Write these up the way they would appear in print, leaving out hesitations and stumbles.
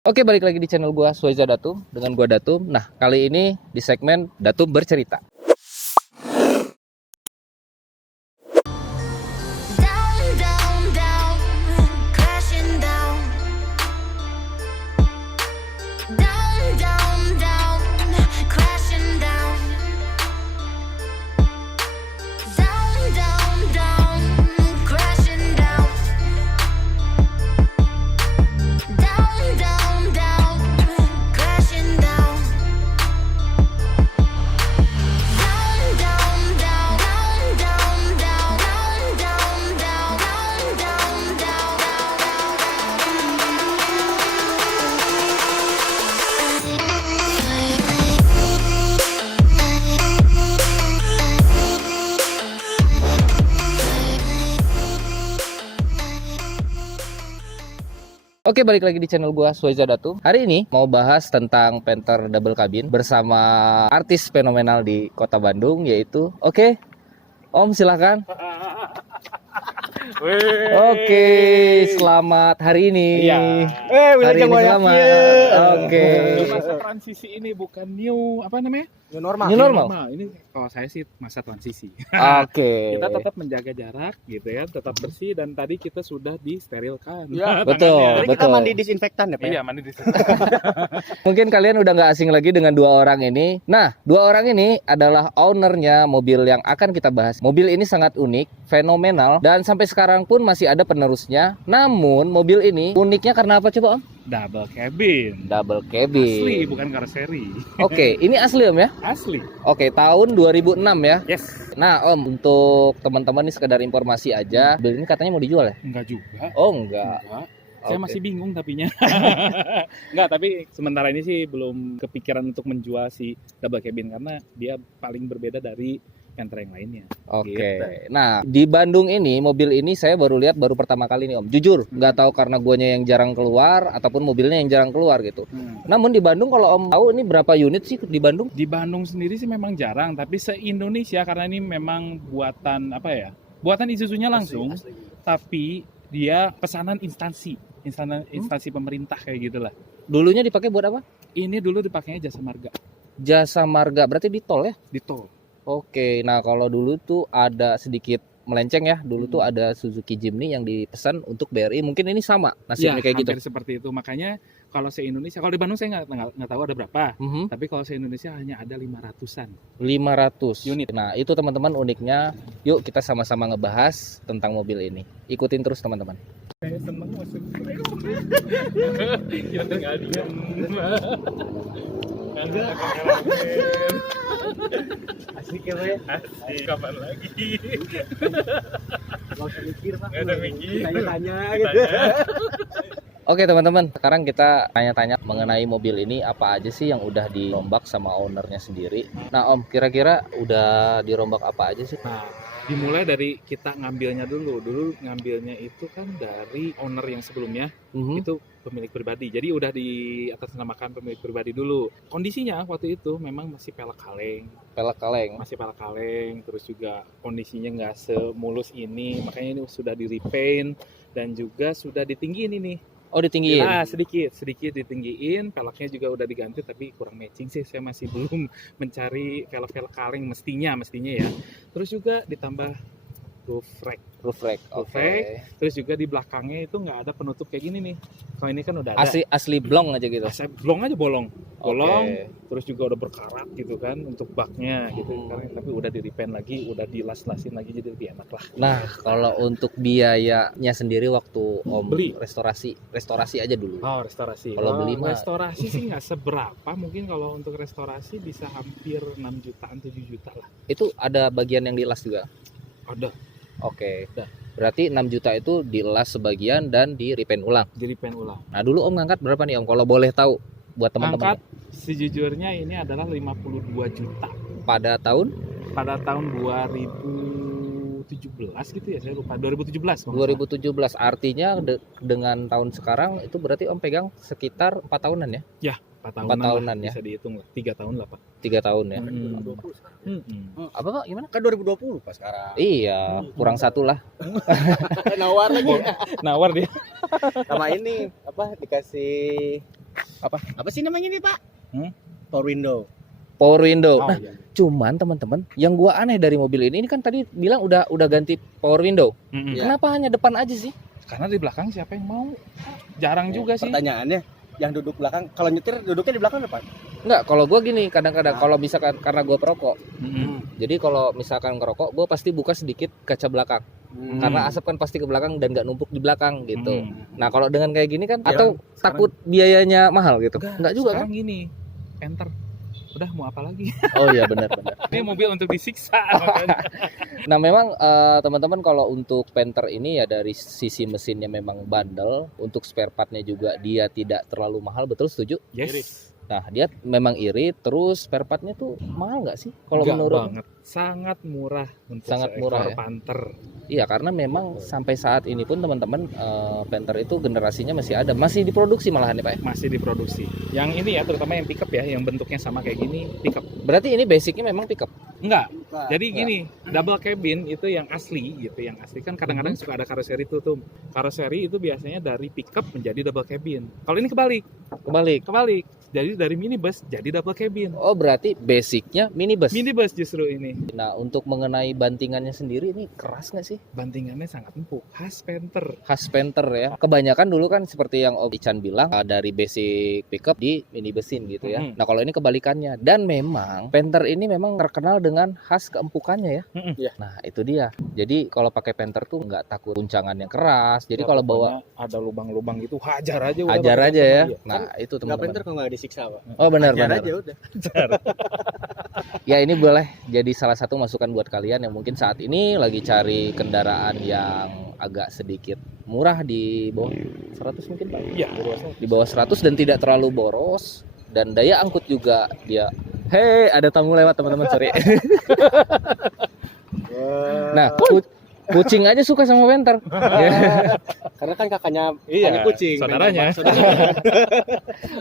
Oke, balik lagi di channel gua Swaiza Datum dengan gua Datum. Nah, kali ini di segmen Datum bercerita. Oke, balik lagi di channel gua Swaiza Datum. Hari ini mau bahas tentang Panther double cabin bersama artis fenomenal di Kota Bandung, yaitu Om, silahkan. Oke, selamat hari ini. Iya. Hari ini selamat. Oke. Masa transisi ini bukan new New normal. Ini kalau saya sih masa transisi. Oke. Kita tetap menjaga jarak gitu ya, tetap bersih, dan tadi kita sudah disterilkan. Ya, betul. Jadi kita mandi disinfektan ya, Pak? Iya, mandi di Mungkin kalian udah nggak asing lagi dengan dua orang ini. Nah, dua orang ini adalah ownernya mobil yang akan kita bahas. Mobil ini sangat unik, fenomenal, dan sampai sekarang pun masih ada penerusnya. Namun, mobil ini uniknya karena apa coba, Om? double cabin. Double cabin. Asli, bukan karseri. Oke, ini asli, Om ya? Asli. Oke, tahun 2006 ya. Yes. Nah, Om, untuk teman-teman ini sekedar informasi aja. Mobil ini katanya mau dijual ya? Enggak juga. Oh, enggak. Saya Oke. masih bingung tapinya. Enggak, tapi sementara ini sih belum kepikiran untuk menjual si double cabin karena dia paling berbeda dari Panther yang lainnya. Oke. Gitu. Nah, di Bandung ini mobil ini saya baru lihat baru pertama kali nih, Om. Jujur, nggak tahu karena guanya yang jarang keluar ataupun mobilnya yang jarang keluar gitu. Namun di Bandung kalau Om tahu ini berapa unit sih di Bandung? Di Bandung sendiri sih memang jarang, tapi se-Indonesia karena ini memang buatan buatan Isuzunya langsung, Asli. tapi dia pesanan instansi pemerintah kayak gitulah. Dulunya dipakai buat apa? Ini dulu dipakainya jasa marga Jasa marga, berarti di tol ya? di tol. Oke. Nah, kalau dulu tuh ada sedikit melenceng ya. Dulu tuh ada Suzuki Jimny yang dipesan untuk BRI. Mungkin ini sama nasibnya kayak gitu. Hampir seperti itu. Makanya kalau se-Indonesia, kalau di Bandung saya nggak tahu ada berapa, tapi kalau se-Indonesia hanya ada 500-an 500 unit. Nah, itu teman-teman uniknya. Yuk kita sama-sama ngebahas tentang mobil ini. Ikutin terus teman-teman. Kayak seneng masuk. Kita nggak diem. Asik ya, Pak ya? Asik, kapan lagi? Gak usah mikir, Pak. Nggak ada mikir. Tanya-tanya gitu. Oke teman-teman, sekarang kita tanya-tanya mengenai mobil ini apa aja sih yang udah dirombak sama ownernya sendiri. Nah Om, kira-kira udah dirombak apa aja sih? Nah, dimulai dari kita ngambilnya dulu. Dulu ngambilnya itu kan dari owner yang sebelumnya, itu pemilik pribadi. Jadi udah di atasnamakan pemilik pribadi dulu. Kondisinya waktu itu memang masih pelek kaleng. Masih pelek kaleng, terus juga kondisinya nggak semulus ini. Makanya ini sudah di repaint dan juga sudah ditinggiin ini. Oh ditinggiin? Nah, sedikit ditinggiin, peleknya juga udah diganti tapi kurang matching sih, saya masih belum mencari velg-velg kaleng mestinya ya. Terus juga ditambah roof rack. Oke. Terus juga di belakangnya itu nggak ada penutup kayak gini nih. Kalau ini kan udah ada. Asli blong aja gitu. Saya bolong. Oke. Terus juga udah berkarat gitu kan untuk baknya gitu. Tapi udah di repaint lagi, udah dilas-lasin lagi jadi lebih enak lah. Nah, kalau untuk biayanya sendiri waktu Om Beli. restorasi aja dulu. Oh, restorasi. Kalau beli mah restorasi sih nggak seberapa, mungkin kalau untuk restorasi bisa hampir 6 jutaan, 7 juta lah. itu ada bagian yang dilas juga. Ada Oke. Ada. Berarti 6 juta itu dilas sebagian dan di repaint ulang. di repaint ulang. Nah, dulu Om ngangkat berapa nih Om? Kalau boleh tahu buat teman-teman. Angkat sejujurnya ini adalah 52 juta Pada tahun pada tahun 2017 gitu ya, saya lupa, 2017 kalau nggak 2017 artinya dengan tahun sekarang itu berarti Om pegang sekitar 4 tahunan ya? salah. 4 4 tahunan lah, ya? bisa dihitung lah, 3 tahun lah Pak. 3 tahun ya? 2020 sekarang. Apa Pak? Gimana? Kan 2020 Pak sekarang. Iya, kurang satu lah. Nawar lagi. Nawar dia. Sama ini apa dikasih Apa sih namanya nih, Pak? Hmm? Power window. Power window. Oh, Nah, iya. cuman teman-teman, yang gua aneh dari mobil ini kan tadi bilang udah ganti power window. Mm-mm. Iya. Kenapa hanya depan aja sih? Karena di belakang siapa yang mau? Jarang juga sih. Pertanyaannya, yang duduk belakang, kalau nyetir duduknya di belakang depan? Enggak, kalau gua gini, kadang-kadang kalau misalkan karena gua perokok. Mm-mm. Jadi kalau misalkan ngerokok, gua pasti buka sedikit kaca belakang. Karena asap kan pasti ke belakang dan nggak numpuk di belakang gitu. Nah, kalau dengan kayak gini kan Ya, atau takut biayanya mahal gitu? Enggak juga kan? Sekarang gini, Panther. Udah mau apa lagi? Oh iya benar-benar. Ini mobil untuk disiksa. Makanya. Nah memang teman-teman kalau untuk Panther ini ya dari sisi mesinnya memang bandel, untuk spare partnya juga dia tidak terlalu mahal, betul setuju? Yes. Nah dia memang irit, terus spare partnya tuh mahal nggak sih? Kalau Enggak menurut? banget. Sangat murah untuk Sangat seekor murah ya? Panther. Iya karena memang sampai saat ini pun teman-teman Panther itu generasinya masih ada, masih diproduksi malahan ya Pak. Ya? Masih diproduksi. Yang ini ya, terutama yang pickup ya, yang bentuknya sama kayak gini, pickup. Berarti ini basicnya memang pickup. Enggak. Bukan. Jadi gini, double cabin itu yang asli gitu, yang asli kan kadang-kadang suka ada karoseri itu tuh. Karoseri itu biasanya dari pickup menjadi double cabin. Kalau ini kebalik. Kebalik. Jadi dari minibus jadi double cabin. Oh berarti basicnya minibus. Minibus justru ini. Nah untuk mengenai bantingannya sendiri ini keras nggak sih? Bantingannya sangat empuk, khas Panther. Khas Panther ya. Kebanyakan dulu kan seperti yang Om Ican bilang dari basic pickup di minibusin gitu ya. Mhm. Nah kalau ini kebalikannya. Dan memang Panther ini memang terkenal dengan khas keempukannya ya. Mhm. Iya. Nah itu dia. Jadi kalau pakai Panther tuh nggak takut guncangan yang keras. Jadi Ya, kalau bawa pokoknya ada lubang-lubang gitu, hajar aja. udah hajar pakai aja ya. Panther. Nah itu Nggak teman-teman. Panther kalau nggak disiksa, Pak. Oh benar Hajar benar. aja udah. Ya ini boleh jadi salah satu masukan buat kalian yang mungkin saat ini lagi cari kendaraan yang agak sedikit murah di bawah 100 mungkin Pak. Iya, Di bawah 100 dan tidak terlalu boros dan daya angkut juga dia. Hei, ada tamu lewat teman-teman, sorry. Nah, kucing aja suka sama Panther. Karena kan kakaknya Iya, kucing. saudaranya. Saudaranya.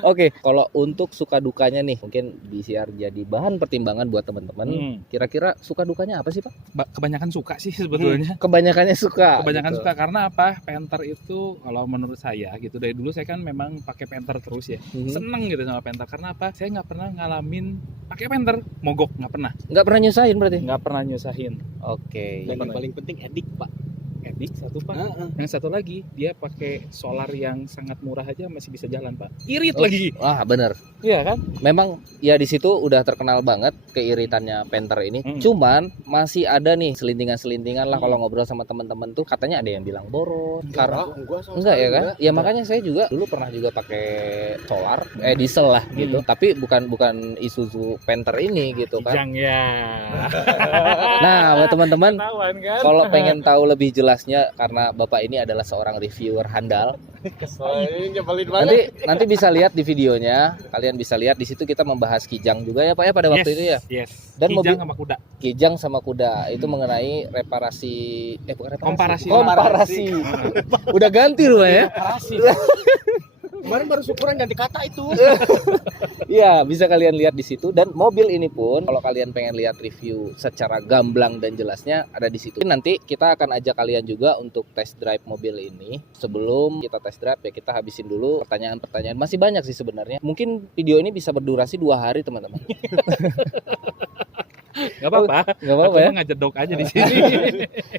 Oke, kalau untuk suka dukanya nih, mungkin bisa jadi bahan pertimbangan buat teman-teman. Hmm. Kira-kira suka dukanya apa sih, Pak? Kebanyakan suka sih sebetulnya. Kebanyakannya suka. Kebanyakan gitu. suka karena apa? Panther itu kalau menurut saya gitu dari dulu saya kan memang pakai Panther terus ya. Mhm. Seneng gitu sama Panther karena apa? Saya nggak pernah ngalamin pakai Panther mogok, nggak pernah. Nggak pernah nyusahin berarti? Nggak pernah nyusahin. Oke. Dan yang paling penting edik, Pak. Edik satu Pak. Heeh. Yang satu lagi dia pakai solar yang sangat murah aja masih bisa jalan Pak. Irit Oh. lagi. Wah, bener. Iya kan? Memang ya di situ udah terkenal banget keiritannya Panther ini. Mm. Cuman masih ada nih selintingan-selintingan lah kalau ngobrol sama teman-teman tuh katanya ada yang bilang boros. Karena enggak ya kan? Ya makanya saya juga dulu pernah juga pakai solar, diesel lah gitu. Tapi bukan Isuzu Panther ini gitu kan. Kijang ya. Nah, buat teman-teman Ketahuan kan? kalau pengen tahu lebih jelasnya karena Bapak ini adalah seorang reviewer handal. Ini nyebelin banget. Nanti bisa lihat di videonya. Kalian bisa lihat di situ kita membahas Kijang juga ya Pak ya pada waktu itu ya. Yes. Dan Kijang mobil- sama kuda. Kijang sama kuda itu mengenai reparasi bukan reparasi. Komparasi. Komparasi. Udah ganti loh ya. Kemarin baru syukuran ganti kata itu. Iya, bisa kalian lihat di situ dan mobil ini pun kalau kalian pengen lihat review secara gamblang dan jelasnya ada di situ. Nanti kita akan ajak kalian juga untuk test drive mobil ini. Sebelum kita test drive ya kita habisin dulu pertanyaan-pertanyaan. Masih banyak sih sebenarnya. Mungkin video ini bisa berdurasi 2 hari, teman-teman. Gak apa-apa. Nggak apa-apa ya. Aku ngajedok aja di sini.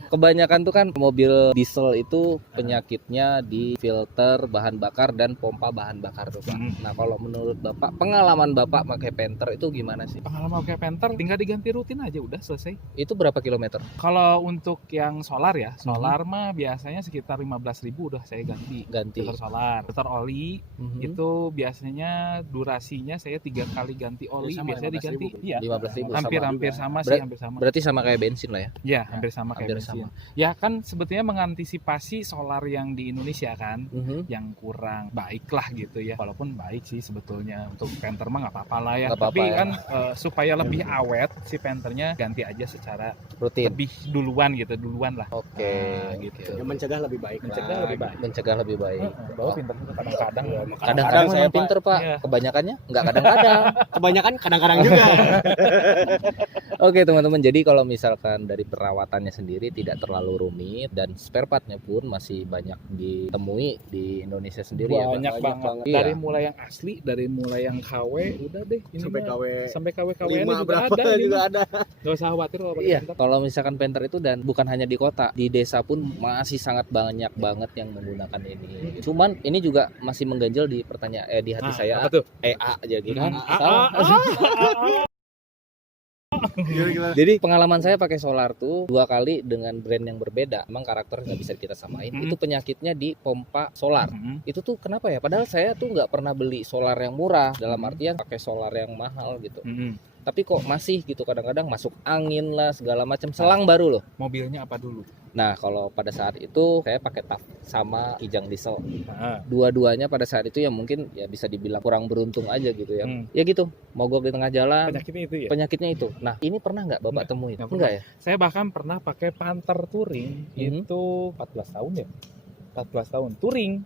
Kebanyakan tuh kan mobil diesel itu penyakitnya di filter bahan bakar dan pompa bahan bakar tuh Pak. Nah kalau menurut Bapak, pengalaman Bapak pakai Panther itu gimana sih? Pengalaman pakai Panther tinggal diganti rutin aja udah selesai. Itu berapa kilometer? Kalau untuk yang solar ya, solar mah biasanya sekitar 15.000 udah saya ganti. Ganti. Filter solar, filter oli Mhm. itu biasanya durasinya saya 3 kali ganti oli, Sama, biasanya diganti. 15.000. Iya. 15.000 Hampir sama sih, Berat- hampir sama. Berarti sama kayak bensin lah ya? Ya, hampir sama kayak hampir bensin. sama. Ya kan sebetulnya mengantisipasi solar yang di Indonesia kan Mhm. yang kurang baik lah gitu ya, walaupun baik sih sebetulnya untuk Panther mah nggak apa-apa lah ya, Nggak apa-apa tapi ya. kan supaya lebih awet si Panthernya ganti aja secara Rutin. lebih duluan lah. Oke. Nah, gitu. Yang mencegah lebih baik. Mencegah lah. lebih baik. Mencegah lebih baik. Bawa pinter juga kadang-kadang ya. Kadang-kadang saya, memang Pak. pinter Pak. Iya. Kebanyakannya nggak kadang-kadang. Kebanyakan kadang-kadang juga. Oke teman-teman, jadi kalau misalkan dari perawatannya sendiri tidak terlalu rumit dan spare partnya pun masih banyak ditemui di Indonesia sendiri ya Pak? Banyak banget. Iya. Dari mulai yang asli, dari mulai yang KW, udah deh. Ini Sampai mah- KW sampai KW-KW ini 5 juga berapa ada. Ini juga mah. ada. Gak usah khawatir kalau pakai Iya, Panther. kalau misalkan Panther itu dan bukan hanya di kota, di desa pun masih sangat banyak banget yang menggunakan ini. Cuman ini juga masih mengganjal di pertanyaan di hati Nah, saya apa tuh? A jadi kan. Ah, Salah. Jadi pengalaman saya pakai solar tuh 2 kali dengan brand yang berbeda. Emang karakter nggak bisa kita samain. Itu penyakitnya di pompa solar. Itu tuh kenapa ya? Padahal saya tuh nggak pernah beli solar yang murah. Dalam artian pakai solar yang mahal gitu. Tapi kok masih gitu kadang-kadang masuk angin lah segala macam. Selang baru loh. Mobilnya apa dulu? Nah kalau pada saat itu saya pakai TAF sama Kijang diesel. Nah, Dua-duanya pada saat itu ya mungkin ya bisa dibilang kurang beruntung aja gitu ya. Ya gitu, mogok di tengah jalan. penyakitnya itu ya. Penyakitnya itu. Nah ini pernah nggak Bapak temuin? nggak Enggak ya? Saya bahkan pernah pakai Panther Touring itu 14 tahun ya. 14 tahun touring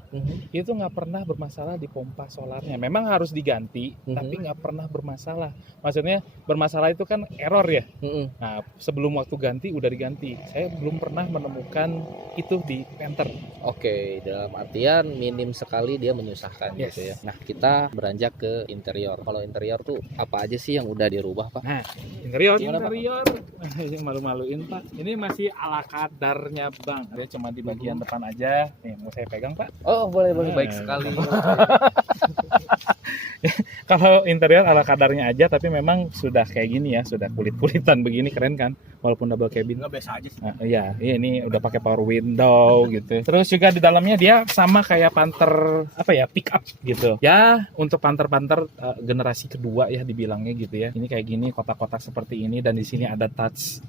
itu nggak pernah bermasalah di pompa solarnya. Memang harus diganti, tapi nggak pernah bermasalah. Maksudnya bermasalah itu kan error ya. Nah, sebelum waktu ganti udah diganti. Saya belum pernah menemukan itu di Panther. Oke, dalam artian minim sekali dia menyusahkan Yes. gitu ya. Nah kita beranjak ke interior. Kalau interior tuh apa aja sih yang udah dirubah Pak? Nah, interior, Gimana, Pak? interior. Yang malu-maluin Pak. Ini masih ala kadarnya Bang. Dia cuma di bagian depan aja. Nih, mau saya pegang Pak. Oh boleh Nah, baik sekali. Kalau interior ala kadarnya aja, tapi memang sudah kayak gini ya, sudah kulit-kulitan begini, keren kan? Walaupun double cabin. Enggak biasa aja sih. Nah, iya, ini udah pakai power window gitu. Terus juga di dalamnya dia sama kayak Panther apa ya, pick up gitu. Ya, untuk Panther generasi kedua ya dibilangnya gitu ya. Ini kayak gini, kotak-kotak seperti ini dan di sini ada touch.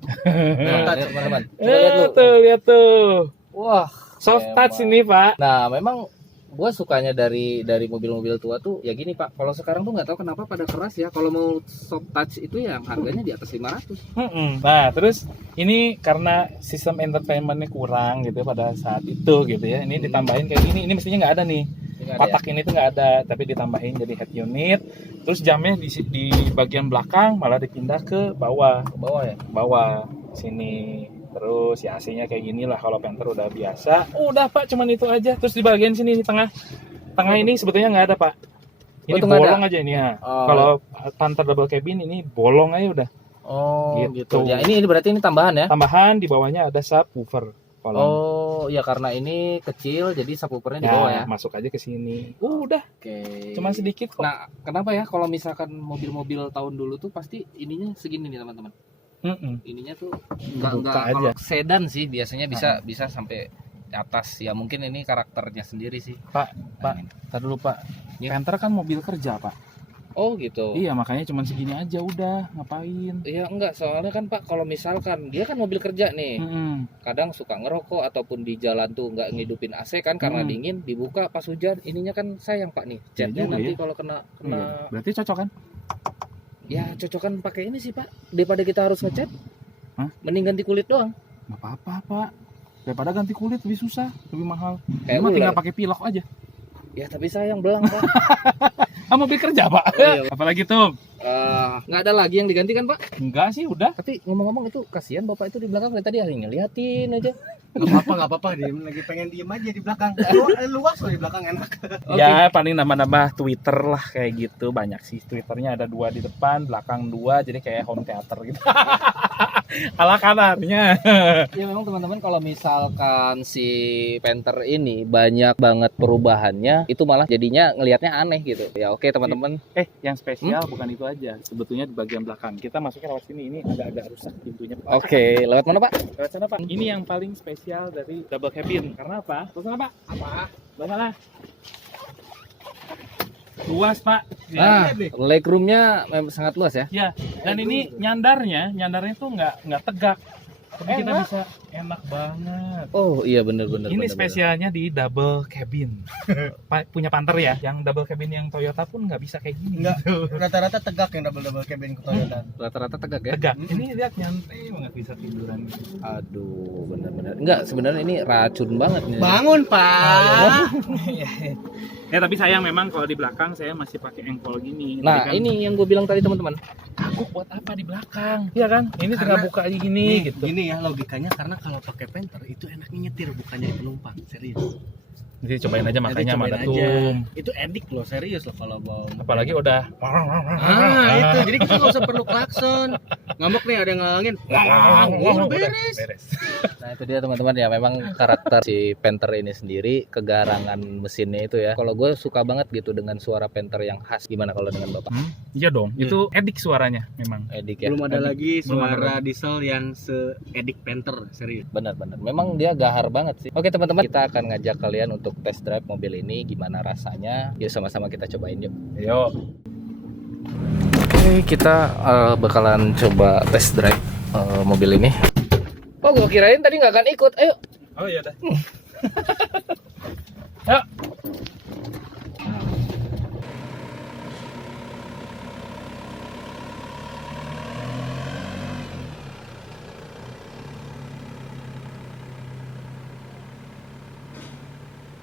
Nah, lihat, teman-teman. Coba lihat lu. Lihat tuh. Wah, Soft emang. touch ini, Pak. Nah memang gue sukanya dari mobil-mobil tua tuh ya gini Pak. Kalau sekarang tuh nggak tahu kenapa pada keras ya. Kalau mau soft touch itu yang harganya di atas 500. Nah, terus ini karena sistem entertainmentnya kurang gitu pada saat itu gitu ya. Ini ditambahin kayak gini. Ini mestinya nggak ada nih. Kotak ini tuh nggak ada, tapi ditambahin jadi head unit. Terus jamnya di bagian belakang malah dipindah ke bawah. Ke bawah ya. Bawah sini. Terus ya AC-nya kayak gini lah, kalau Panther udah biasa. Udah Pak, cuman itu aja. Terus di bagian sini di tengah ini sebetulnya nggak ada Pak. Ini tuh nggak bolong aja ini ya. Oh. Kalau Panther double cabin ini bolong aja udah. Oh Gitu. gitu. Ya ini berarti ini tambahan ya. Tambahan di bawahnya ada subwoofer. Oh ya karena ini kecil jadi subwoofernya di bawah ya. Masuk aja ke sini. Udah, Oke. cuman sedikit kok. Nah kenapa ya kalau misalkan mobil-mobil tahun dulu tuh pasti ininya segini nih teman-teman. Ininya tuh Buka enggak aja. kalau sedan sih biasanya bisa sampai atas ya, mungkin ini karakternya sendiri sih. Pak, Nah, Ntar dulu Pak. Ya. Panther kan mobil kerja Pak. oh gitu. Iya, makanya cuman segini aja udah. Ngapain? Iya enggak, soalnya kan Pak kalau misalkan dia kan mobil kerja nih, kadang suka ngerokok ataupun di jalan tuh nggak ngidupin AC kan karena dingin, dibuka pas hujan, ininya kan sayang Pak nih, catnya juga nanti ya. kalau kena Iya. Berarti cocok kan? ya cocokan pakai ini sih Pak, daripada kita harus ngecat, Hah? mending ganti kulit doang. Nggak apa-apa Pak. Daripada ganti kulit lebih susah, lebih mahal. Kayak Cuma tinggal ular. pakai pilok aja. Ya tapi sayang belang Pak. Mobil kerja Pak. Iya. Apalagi tuh? Nggak ada lagi yang diganti kan Pak? Enggak sih, udah. Tapi ngomong-ngomong itu kasihan Bapak itu di belakang dari tadi ngeliatin aja. Enggak apa-apa, dia lagi pengen diem aja di belakang. Luas loh di belakang, enak. Ya paling nambah-nambah Twitter lah kayak gitu. Banyak sih Twitternya, ada 2 di depan, belakang 2, jadi kayak home theater gitu. Ala kadarnya. Ya memang teman-teman kalau misalkan si Panther ini banyak banget perubahannya, itu malah jadinya ngelihatnya aneh gitu. Ya oke teman-teman. Yang spesial bukan itu aja. Sebetulnya di bagian belakang. Kita masuknya lewat sini, ini agak-agak rusak pintunya. Oke, lewat mana Pak? Lewat sana Pak. Ini yang paling spesial dari double cabin. Karena apa? Terus apa? Apa? Bagaimana? Luas Pak. Nah, legroomnya memang sangat luas ya. Ya, dan ini nyandarnya tuh nggak tegak. Tapi kita bisa enak banget. Oh iya bener-bener. Ini spesialnya di double cabin. Punya Panther ya, yang double cabin yang Toyota pun nggak bisa kayak gini. Enggak, rata-rata tegak yang double cabin ke Toyota. Rata-rata tegak ya. Tegak. Ini lihat nyantai banget bisa tiduran. Aduh, bener-bener. Enggak, sebenarnya ini racun banget nih. Bangun, Pak. Ya tapi sayang memang kalau di belakang saya masih pakai engkol gini. Nah, Jadi kan ini yang gue bilang tadi teman-teman. kagok buat apa di belakang? Iya kan? Ini Karena tinggal buka aja gini gitu. Gini ya logikanya, karena kalau pakai Panther itu enaknya nyetir bukan jadi penumpang, serius. Jadi cobain aja makanya sama Cobain datum. Itu edik loh, serius loh kalau bawa. Apalagi udah Itu jadi kita nggak usah perlu klakson. Ngambek nih ada yang ngalangin. Udah beres. Nah, itu dia teman-teman ya, memang karakter si Panther ini sendiri, kegarangan mesinnya itu ya. Kalau gue suka banget gitu dengan suara Panther yang khas. Gimana kalau dengan Bapak? Iya dong, itu edik suaranya memang. Edik ya. Belum ada lagi Belum ada suara diesel yang se-edik Panther, serius. Benar-benar. Memang dia gahar banget sih. Oke teman-teman, kita akan ngajak kalian untuk test drive mobil ini, gimana rasanya. Yuk sama-sama kita cobain yuk. Yuk. Oke, kita bakalan coba test drive mobil ini. Oh, gue kirain tadi nggak akan ikut. Ayo. Oh iya dah. Yuk.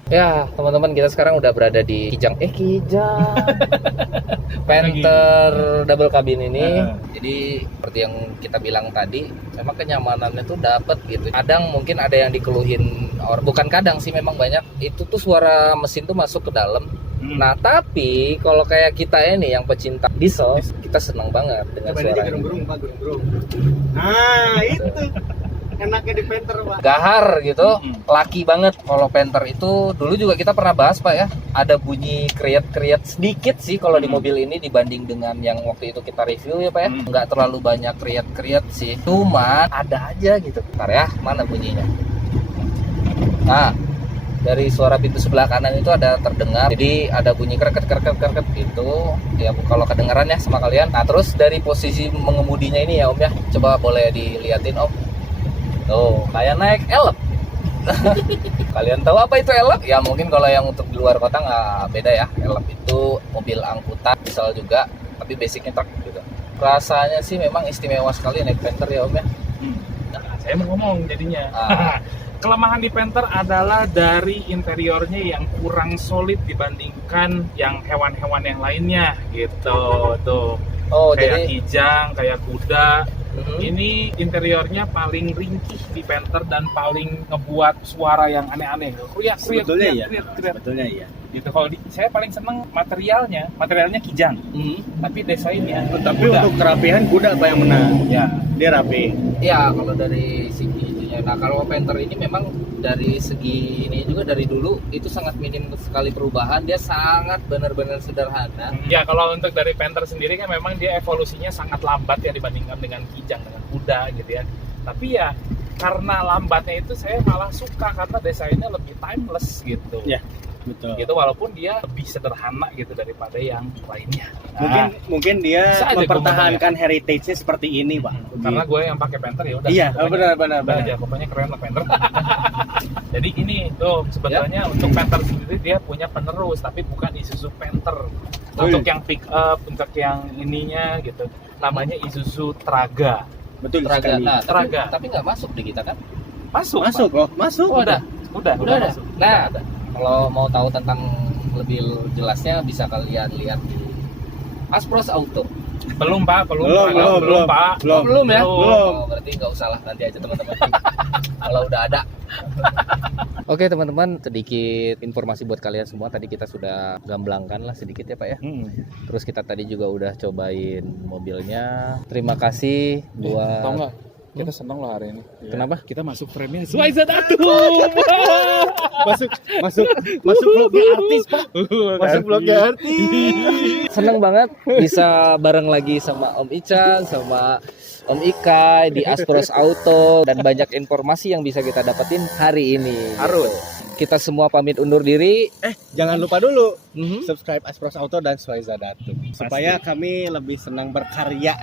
Ya, teman-teman, kita sekarang udah berada di Kijang. Kijang. Panther double cabin ini. Jadi seperti yang kita bilang tadi, memang kenyamanannya tuh dapat gitu. Kadang mungkin ada yang dikeluhin, bukan kadang sih, memang banyak. Itu tuh suara mesin tuh masuk ke dalam. Nah, tapi kalau kayak kita ini yang pecinta diesel, kita senang banget dengan suara ini. Gerung-gerung, Pak, gerung-gerung. Nah, itu. Enaknya di Panther, Pak. Gahar gitu, laki banget. Kalau Panther itu dulu juga kita pernah bahas Pak ya, ada bunyi kriet-kriet sedikit sih kalau di mobil ini dibanding dengan yang waktu itu kita review ya Pak ya. Nggak terlalu banyak kriet-kriet sih, cuman ada aja gitu. Bentar ya, mana bunyinya? Nah, dari suara pintu sebelah kanan itu ada terdengar, jadi ada bunyi kreket gitu ya, kalau kedengaran ya sama kalian. Nah, terus dari posisi mengemudinya ini ya Om ya, coba boleh diliatin Om. Tuh, kayak naik elep. Kalian tahu apa itu elep? Ya mungkin kalau yang untuk di luar kota nggak beda ya. Elep itu mobil angkutan, diesel juga, tapi basicnya truk gitu. Rasanya sih memang istimewa sekali naik Panther ya Om ya. Nah, saya mau ngomong jadinya. Kelemahan di Panther adalah dari interiornya yang kurang solid dibandingkan yang hewan-hewan yang lainnya gitu. Tuh. Oh, kayak jadi kijang, kayak kuda. Ini interiornya paling ringkih di Panther dan paling ngebuat suara yang aneh-aneh. Kriak. Sebetulnya iya. Gitu. Kalau saya paling seneng materialnya kijang. Tapi desainnya Tapi kuda. untuk kerapihan kuda apa yang menang? Ya, Dia rapi. ya kalau dari segi itunya. Nah, kalau Panther ini memang dari segi ini juga dari dulu itu sangat minim sekali perubahan. Dia sangat benar-benar sederhana. Ya kalau untuk dari Panther sendiri kan memang dia evolusinya sangat lambat ya dibandingkan dengan kijang, dengan kuda gitu ya. Tapi ya karena lambatnya itu saya malah suka karena desainnya lebih timeless gitu. Ya, betul. Gitu walaupun dia lebih sederhana gitu daripada yang lainnya. Mungkin dia Bisa aja mempertahankan heritage-nya seperti ini, Pak. Karena gue yang pakai Panther ya udah. Iya, pokoknya benar. aja, pokoknya keren lah Panther. Jadi ini tuh sebetulnya untuk Panther sendiri dia punya penerus tapi bukan Isuzu Panther. Untuk yang pick up, untuk yang ininya gitu. Namanya Isuzu Traga. Betul Traga. sekali. Nah, Traga. tapi nggak masuk di kita kan? Masuk. Masuk loh, masuk. Oh, udah ada. Masuk. Nah, kalau mau tahu tentang lebih jelasnya bisa kalian lihat di Aspros Auto. Belum Pak, Pak. Belum. Oh, belum ya? Belum. Oh, berarti nggak usah lah, nanti aja teman-teman. Kalau udah ada. Oke teman-teman, sedikit informasi buat kalian semua. Tadi kita sudah gamblangkan lah sedikit ya Pak ya. Terus kita tadi juga udah cobain mobilnya. Terima kasih buat. Tahu nggak? Kita senang loh hari ini. Kenapa? Kita masuk frame-nya Suaiza Datum. masuk vlognya artis, Pak. Masuk vlognya artis. Seneng banget bisa bareng lagi sama Om Ican, sama Om Ikai di Aspros Auto, dan banyak informasi yang bisa kita dapetin hari ini. Harus. Gitu. kita semua pamit undur diri. Jangan lupa dulu Mhm. subscribe Aspros Auto dan Swaiza Datuk supaya kami lebih senang berkarya.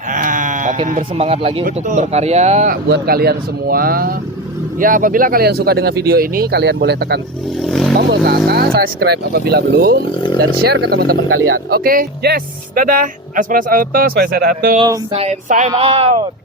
Makin bersemangat lagi untuk Betul. berkarya buat kalian semua. Ya, apabila kalian suka dengan video ini, kalian boleh tekan tombol ke atas, subscribe apabila belum, dan share ke teman-teman kalian. Oke? Yes, dadah. Aspras Auto, Swaiza Datum. Sign out.